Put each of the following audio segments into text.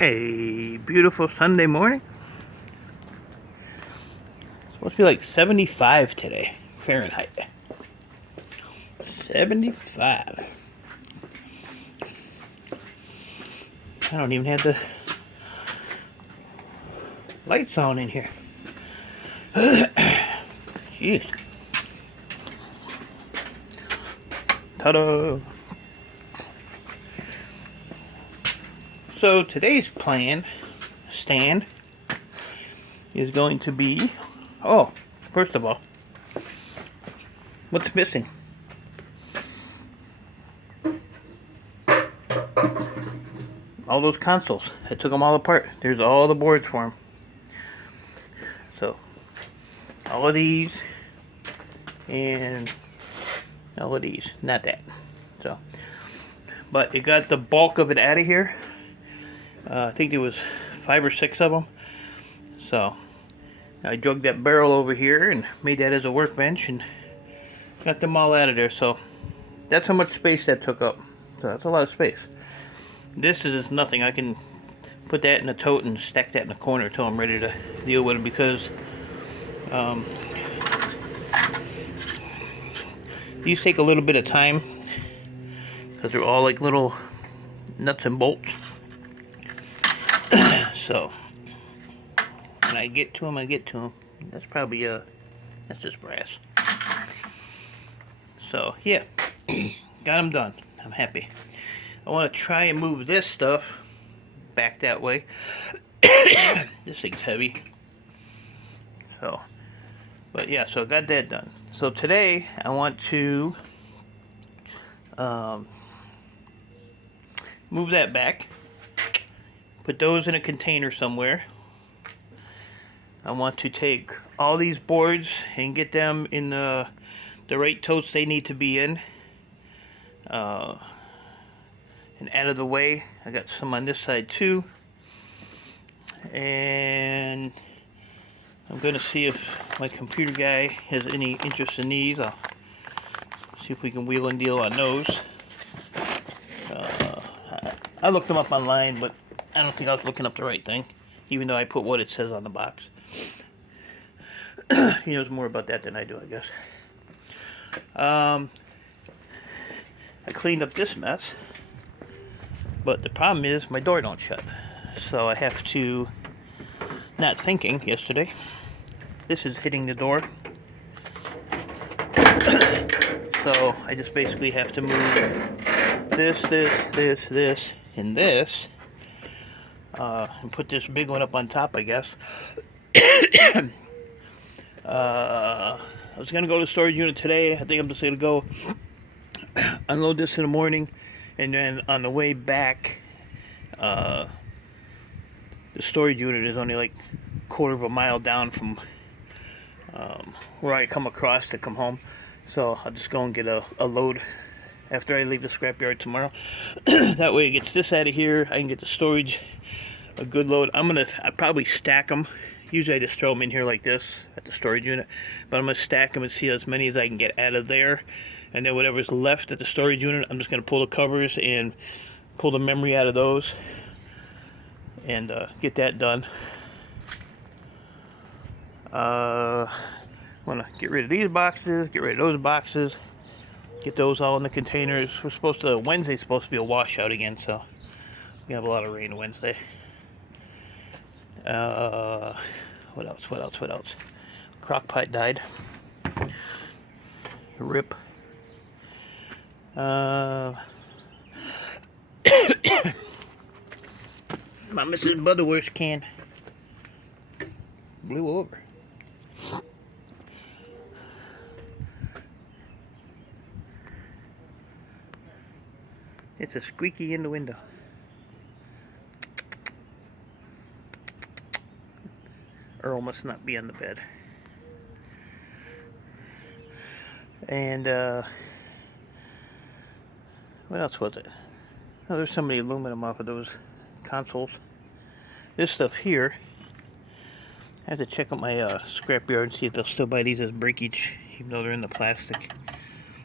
A beautiful Sunday morning. It's supposed to be like 75 today, Fahrenheit. 75. I don't even have the lights on in here. Jeez. Ta-da! So today's stand, is going to be... Oh, first of all, what's missing? All those consoles. I took them all apart. There's all the boards for them. So, all of these, and all of these. Not that. So, but it got the bulk of it out of here. I think there was 5 or 6 of them. So, I drug that barrel over here and made that as a workbench and got them all out of there. So, that's how much space that took up. So, that's a lot of space. This is nothing. I can put that in a tote and stack that in the corner until I'm ready to deal with it, because these take a little bit of time because they're all like little nuts and bolts. So when I get to them, I get to them. That's probably that's just brass. So yeah, got them done. I'm happy. I want to try and move this stuff back that way. This thing's heavy. So, but yeah, so I got that done. So today I want to move that back, put those in a container somewhere. I want to take all these boards and get them in the right totes they need to be in. And out of the way. I got some on this side too, and I'm gonna see if my computer guy has any interest in these. I'll see if we can wheel and deal on those. I looked them up online, but I don't think I was looking up the right thing, even though I put what it says on the box. He knows more about that than I do, I guess. I cleaned up this mess. But the problem is my door don't shut. So I have to, not thinking yesterday, this is hitting the door. So I just basically have to move this, and this. And put this big one up on top, I guess. I was going to go to the storage unit today. I think I'm just going to go unload this in the morning. And then on the way back, the storage unit is only like a quarter of a mile down from where I come across to come home. So I'll just go and get a load after I leave the scrapyard tomorrow. That way it gets this out of here. I can get the storage a good load. I'd probably stack them. Usually I just throw them in here like this at the storage unit. But I'm going to stack them and see as many as I can get out of there. And then whatever's left at the storage unit, I'm just going to pull the covers and pull the memory out of those and get that done. I want to get rid of these boxes, get rid of those boxes, get those all in the containers. Wednesday's supposed to be a washout again, so we have a lot of rain Wednesday. What else? Crockpot died. Rip. My Mrs. Butterworth can blew over. It's a squeaky in the window. Earl must not be on the bed. And what else was it? Oh, there's some of the aluminum off of those consoles. This stuff here, I have to check out my scrapyard and see if they'll still buy these as breakage, even though they're in the plastic.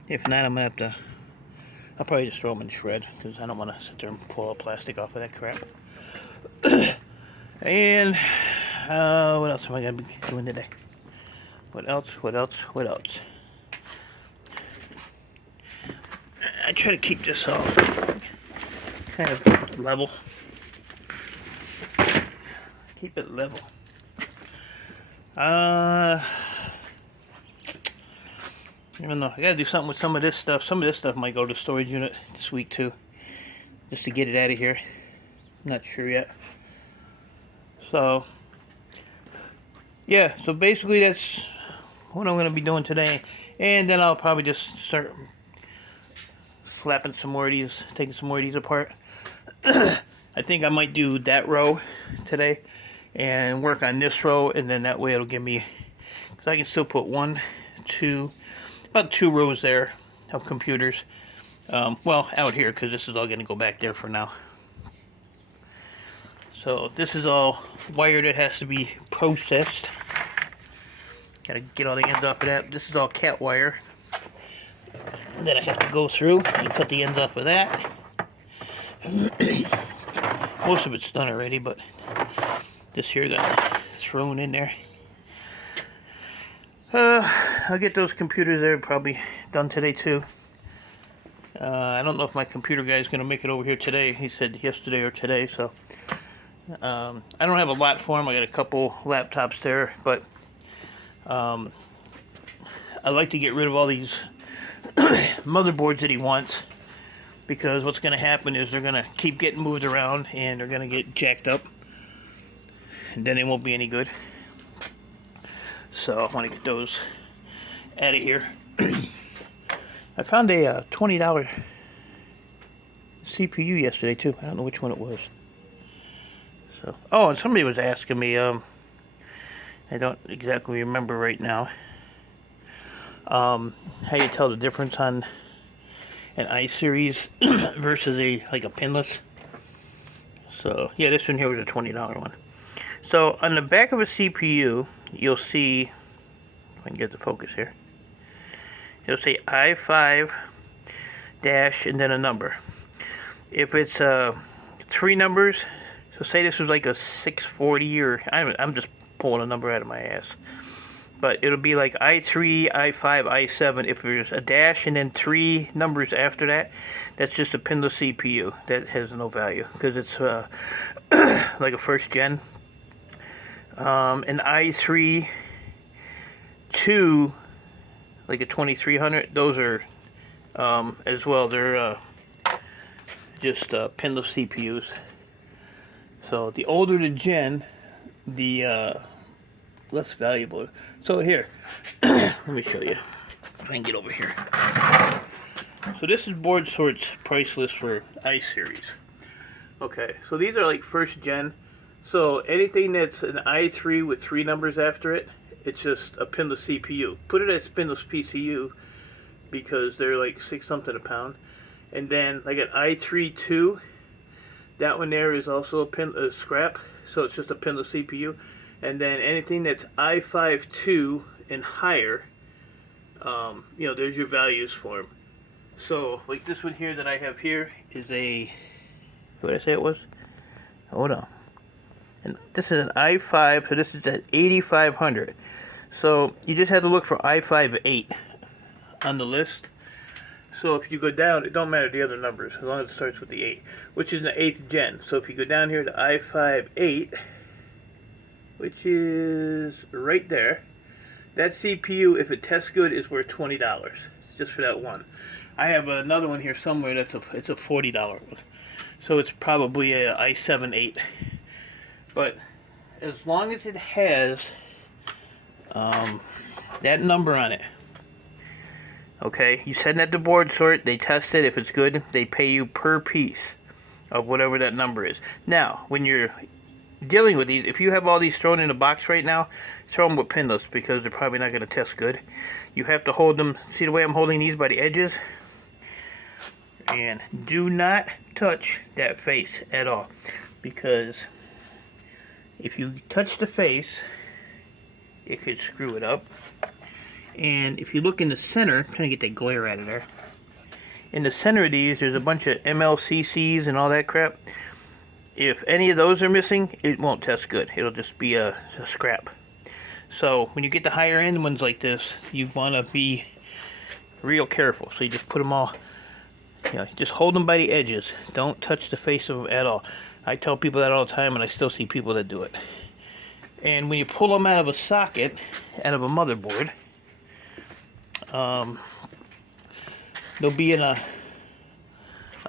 If not, I'm going to have to, I'll probably just throw them in shred, because I don't want to sit there and pull all plastic off of that crap. And what else am I gonna be doing today? What else? I try to keep this all kind of level. Keep it level. I don't know. I gotta do something with some of this stuff. Some of this stuff might go to the storage unit this week too, just to get it out of here. I'm not sure yet. So, yeah. So basically, that's what I'm gonna be doing today, and then I'll probably just start slapping some more of these, taking some more of these apart. I think I might do that row today and work on this row, and then that way it'll give me, because I can still put about two rows there of computers. Well, out here, because this is all going to go back there for now. So this is all wire that has to be processed. Gotta get all the ends off of that. This is all cat wire that I have to go through and cut the ends off of that. Most of it's done already, but this here got thrown in there. I'll get those computers there probably done today too. I don't know if my computer guy is going to make it over here today. He said yesterday or today, so I don't have a lot for him. I got a couple laptops there, but I like to get rid of all these motherboards that he wants, because what's going to happen is they're going to keep getting moved around and they're going to get jacked up, and then they won't be any good. So I want to get those out of here. I found a $20 CPU yesterday too. I don't know which one it was. So, oh, and somebody was asking me, I don't exactly remember right now, how you tell the difference on an i-series versus like a pinless. So yeah, this one here was a $20 one. So on the back of a CPU, you'll see, if I can get the focus here, it'll say i5 dash and then a number. If it's three numbers, so say this was like a 640, or I'm just pulling a number out of my ass, but it'll be like i3, i5, i7. If there's a dash and then three numbers after that, that's just a pinless CPU. That has no value, because it's like a first gen. An i3 2, like a 2300, those are as well, they're just pinless CPUs. So the older the gen, the less valuable. So here, let me show you. I can get over here. So this is Board Sort's price list for i-series. Okay, so these are like first gen. So anything that's an i3 with three numbers after it, it's just a pinless CPU. Put it as pinless PCU, because they're like 6 something a pound. And then like an i3 2, that one there is also a scrap, so it's just a pinless CPU. And then anything that's i5 2 and higher, you know, there's your values for them. So like this one here that I have here is a, what did I say it was? Hold on. And this is an i5, so this is at 8500. So you just have to look for i5 8 on the list. So if you go down, it don't matter the other numbers, as long as it starts with the 8, which is an 8th gen. So if you go down here to i5 8, which is right there, that CPU, if it tests good, is worth $20 just for that one. I have another one here somewhere it's a $40 one. So it's probably a i7 8. But as long as it has that number on it, okay, you send that to Board Sort, they test it. If it's good, they pay you per piece of whatever that number is. Now, when you're dealing with these, if you have all these thrown in a box right now, throw them with pinless, because they're probably not going to test good. You have to hold them, see the way I'm holding these by the edges? And do not touch that face at all, because if you touch the face, it could screw it up. And if you look in the center, I'm trying to get that glare out of there. In the center of these, there's a bunch of MLCCs and all that crap. if any of those are missing, it won't test good. It'll just be a scrap. So when you get the higher end ones like this, you want to be real careful. So you just put them all, just hold them by the edges. Don't touch the face of them at all. I tell people that all the time, and I still see people that do it. And when you pull them out of a socket, out of a motherboard, they'll be in a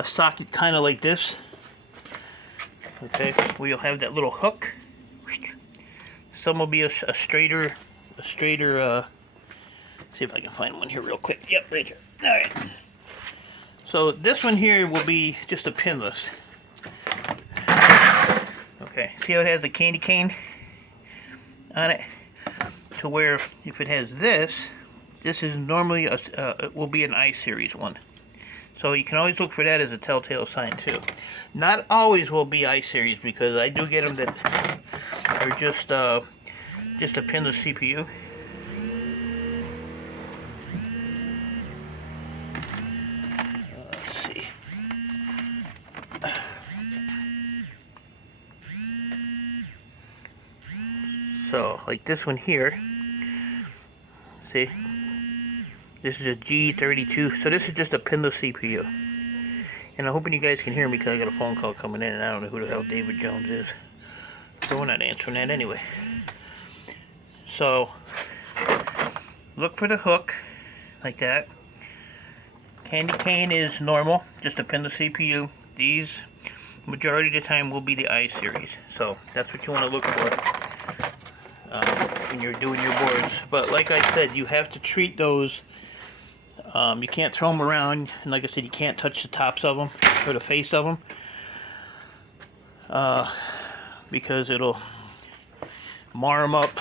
socket kind of like this. Okay, where you'll have that little hook. Some will be a straighter, see if I can find one here real quick. Yep, right here. Alright. So this one here will be just a pinless. Okay, see how it has the candy cane on it? To where if it has this is normally, it will be an I-series one. So you can always look for that as a telltale sign too. Not always will be I-series, because I do get them that are just a pinless CPU. Let's see. So like this one here. See? This is a G32, so this is just a pinless CPU. And I'm hoping you guys can hear me, because I got a phone call coming in and I don't know who the hell David Jones is. So we're not answering that anyway. So, look for the hook, like that. Candy cane is normal, just a pinless CPU. These, majority of the time, will be the I-series. So, that's what you want to look for when you're doing your boards. But like I said, you have to treat those. You can't throw them around, and like I said, you can't touch the tops of them or the face of them, because it'll mar them up.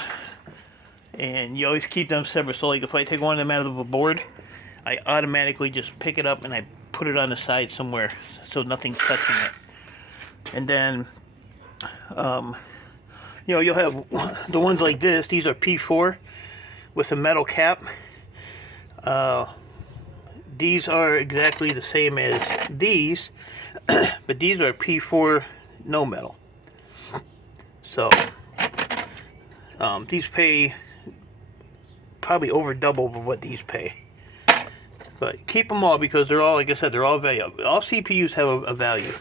And you always keep them separate. So like if I take one of them out of the board, I automatically just pick it up and I put it on the side somewhere so nothing's touching it. And then you'll have the ones like this. These are P4 with a metal cap. These are exactly the same as these, but these are P4 no metal. So these pay probably over double of what these pay. But keep them all, because they're all, like I said, they're all valuable. All CPUs have a value.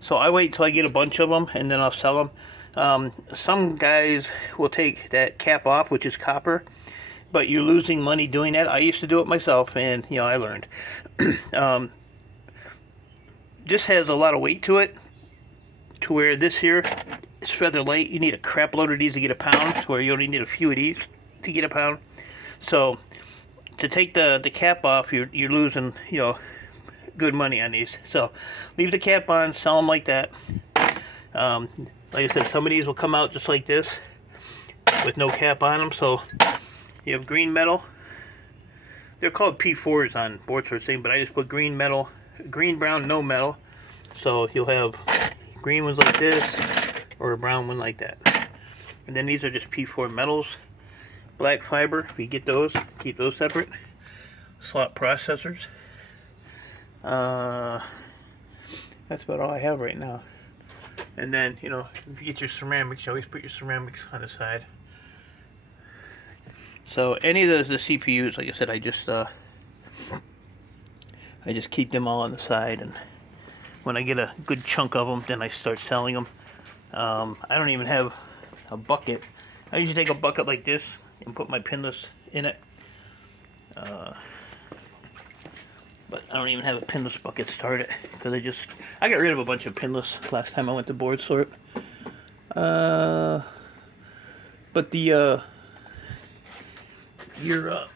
So I wait till I get a bunch of them and then I'll sell them. Some guys will take that cap off, which is copper, but you're losing money doing that. I used to do it myself, and I learned. This has a lot of weight to it, to where this here is feather light. You need a crap load of these to get a pound, to where you only need a few of these to get a pound. So to take the cap off, you're losing good money on these. So leave the cap on, sell them like that. Like I said, some of these will come out just like this with no cap on them. So you have green metal. They're called P4s on board sort of thing, but I just put green metal, green, brown, no metal. So you'll have green ones like this, or a brown one like that. And then these are just P4 metals. Black fiber, if you get those, keep those separate. Slot processors. That's about all I have right now. And then, if you get your ceramics, you always put your ceramics on the side. So any of the CPUs, like I said, I just keep them all on the side, and when I get a good chunk of them, then I start selling them. I don't even have a bucket. I usually take a bucket like this and put my pinless in it. But I don't even have a pinless bucket started, because I got rid of a bunch of pinless last time I went to board sort. But your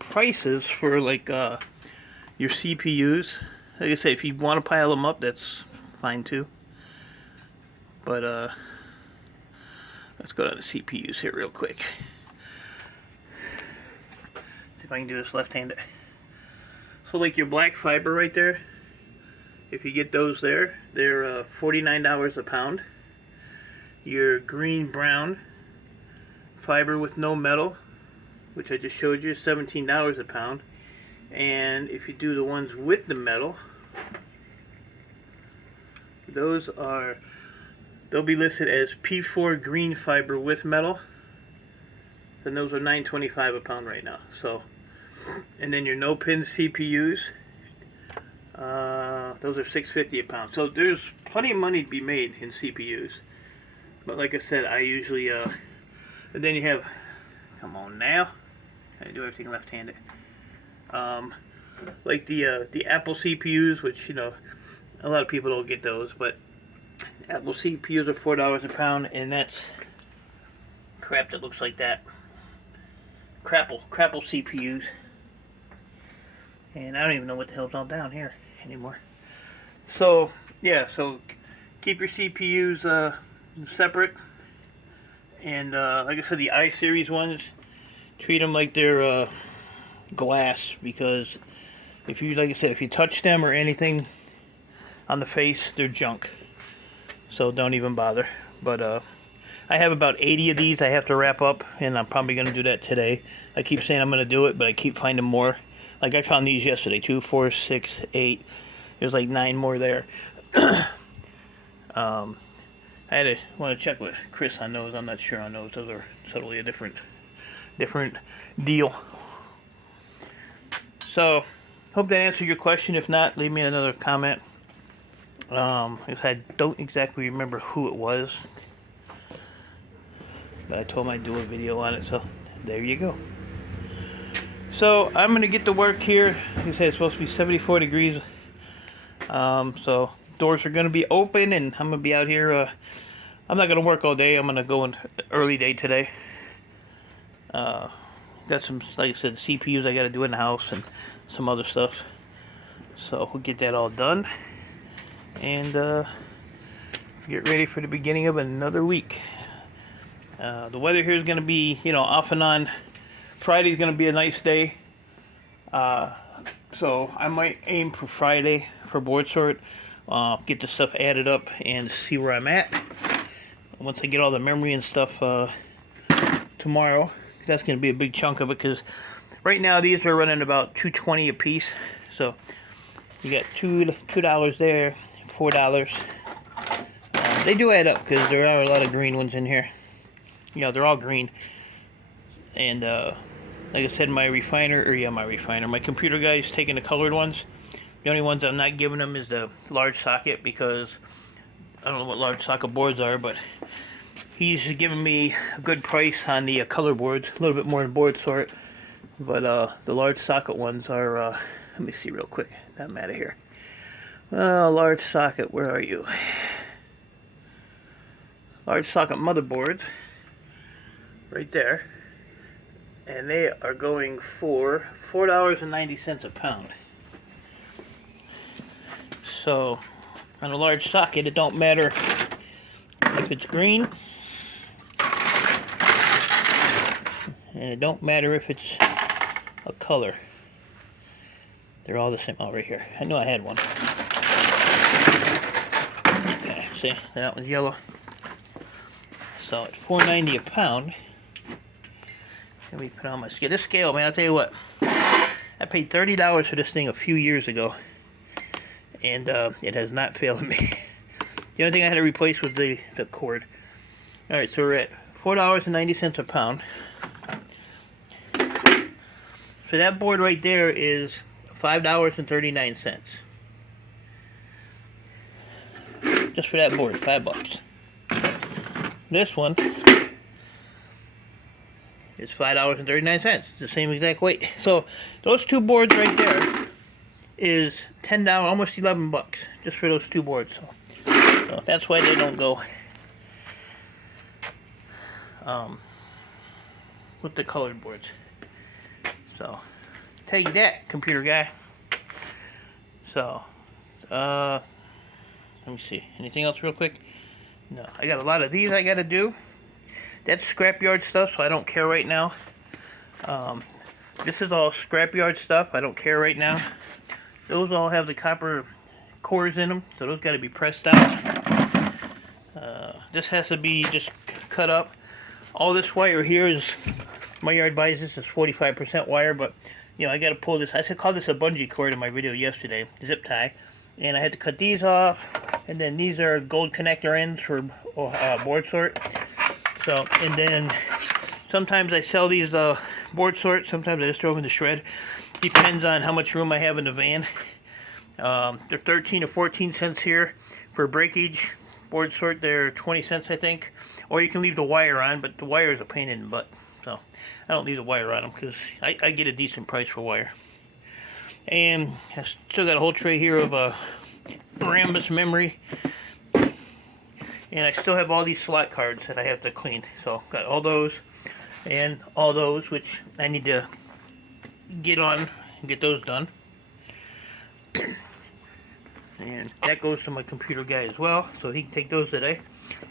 prices for like your CPUs, like I say, if you want to pile them up, that's fine too. But let's go to the CPUs here real quick. See if I can do this left-handed. So like your black fiber right there, if you get those there, they're $49 a pound. Your green brown fiber with no metal, which I just showed you, $17 a pound. And if you do the ones with the metal, Those are, they'll be listed as P4 green fiber with metal. And those are $9.25 a pound right now. So, and then your no-pin CPUs, those are $6.50 a pound. So there's plenty of money to be made in CPUs. But like I said, I usually, and then you have, come on now, I do everything left-handed. Like the Apple CPUs, which, you know, a lot of people don't get those, but Apple CPUs are $4 a pound, and that's crap that looks like that. Crapple CPUs. And I don't even know what the hell's all down here anymore. So, yeah, so keep your CPUs separate. And like I said, the i-series ones, treat them like they're glass, because if you, like I said, if you touch them or anything on the face, they're junk. So don't even bother. But I have about 80 of these I have to wrap up, and I'm probably going to do that today. I keep saying I'm going to do it, but I keep finding more. Like I found these yesterday, 2, 4, 6, 8. There's like 9 more there. I want to check with Chris on those. I'm not sure on those. Those are totally a different deal. So, hope that answers your question. If not, leave me another comment. If I don't exactly remember who it was, but I told him I'd do a video on it, so there you go. So I'm gonna get to work here. Like I said, it's supposed to be 74 degrees. So doors are gonna be open, and I'm gonna be out here. I'm not gonna work all day. I'm gonna go in early day today. Got some, like I said, CPUs I gotta do in the house and some other stuff. So we'll get that all done, and get ready for the beginning of another week. The weather here is going to be, you know, off and on. Friday's going to be a nice day. So I might aim for Friday for board sort. Get the stuff added up and see where I'm at. Once I get all the memory and stuff tomorrow, that's going to be a big chunk of it, because right now these are running about $2.20 a piece. So you got $2 there, $4. They do add up, because there are a lot of green ones in here. You know, they're all green. And like I said, my computer guy is taking the colored ones. The only ones I'm not giving him is the large socket, because I don't know what large socket boards are, but he's giving me a good price on the color boards, a little bit more than board sort. But the large socket ones are, let me see real quick, I'm out of here. Large socket, where are you? Large socket motherboards, right there. And they are going for $4.90 a pound. So, on a large socket, it don't matter if it's green, and it don't matter if it's a color. They're all the same. Oh, right here. I knew I had one. Okay, see, that one's yellow. So it's $4.90 a pound. Let me put on my scale. This scale, man, I'll tell you what. I paid $30 for this thing a few years ago, and it has not failed me. The only thing I had to replace was the cord. All right, so we're at $4.90 a pound. So that board right there is $5.39. Just for that board, $5. This one is $5.39. The same exact weight. So those two boards right there is $10, almost $11, just for those two boards. So that's why they don't go with the colored boards. So take that, computer guy. So let me see. Anything else real quick? No, I got a lot of these I gotta do. That's scrapyard stuff, so I don't care right now. This is all scrapyard stuff. I don't care right now. Those all have the copper cores in them, so those gotta be pressed out. This has to be just cut up. All this wire here is, my yard buys this as 45% wire, but you know, I gotta pull this. I called this a bungee cord in my video yesterday, zip tie, and I had to cut these off. And then these are gold connector ends for board sort. So, and then sometimes I sell these board sorts. Sometimes I just throw them in the shred. Depends on how much room I have in the van. They're 13 or 14 cents here for breakage. Board sort, they're 20 cents, I think. Or you can leave the wire on, but the wire is a pain in the butt. So I don't leave the wire on them because I get a decent price for wire. And I still got a whole tray here of Rambus memory. And I still have all these slot cards that I have to clean. So got all those and all those, which I need to get on and get those done. And that goes to my computer guy as well, so he can take those today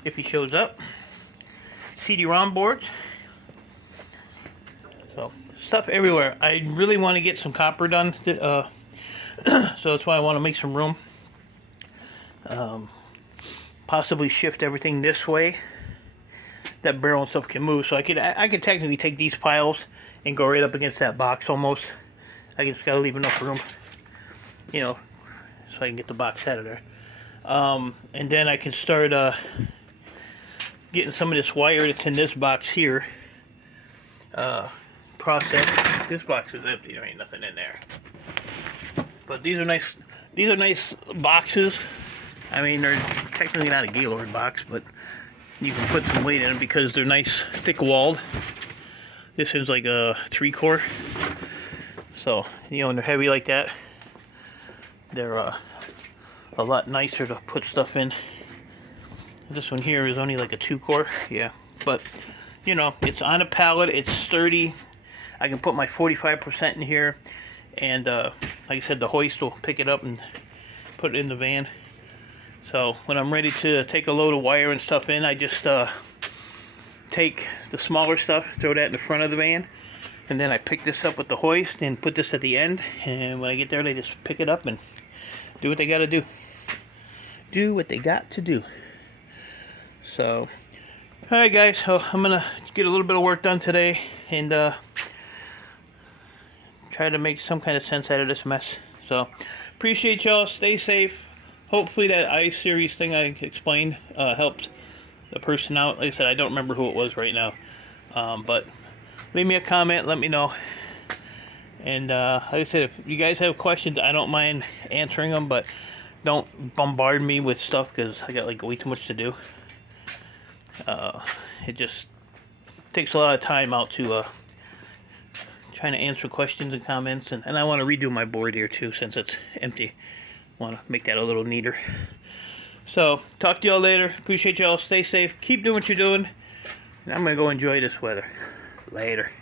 if he shows up. CD-ROM boards. So stuff everywhere. I really want to get some copper done, so that's why I want to make some room. Possibly shift everything this way. That barrel and stuff can move, so I could technically take these piles and go right up against that box almost. I just gotta leave enough room, you know, so I can get the box out of there. And then I can start getting some of this wire that's in this box here processed. This box is empty, there ain't nothing in there. But these are nice. These are nice boxes. I mean, they're technically not a Gaylord box, but you can put some weight in them because they're nice, thick-walled. This is like a 3-core. So, you know, when they're heavy like that, they're a lot nicer to put stuff in. This one here is only like a 2-core, yeah. But, you know, it's on a pallet, it's sturdy. I can put my 45% in here, and like I said, the hoist will pick it up and put it in the van. So when I'm ready to take a load of wire and stuff in, I just take the smaller stuff, throw that in the front of the van, and then I pick this up with the hoist and put this at the end. And when I get there, they just pick it up and do what they got to do. Do what they got to do. So, alright guys, so I'm going to get a little bit of work done today and try to make some kind of sense out of this mess. So, appreciate y'all. Stay safe. Hopefully that I-Series thing I explained helped the person out. Like I said, I don't remember who it was right now. But leave me a comment, let me know. And like I said, if you guys have questions, I don't mind answering them, but don't bombard me with stuff because I got like way too much to do. It just takes a lot of time out to trying to answer questions and comments, and I want to redo my board here too since it's empty. Want to make that a little neater. So talk to y'all later. Appreciate y'all. Stay safe, keep doing what you're doing, and I'm gonna go enjoy this weather. Later.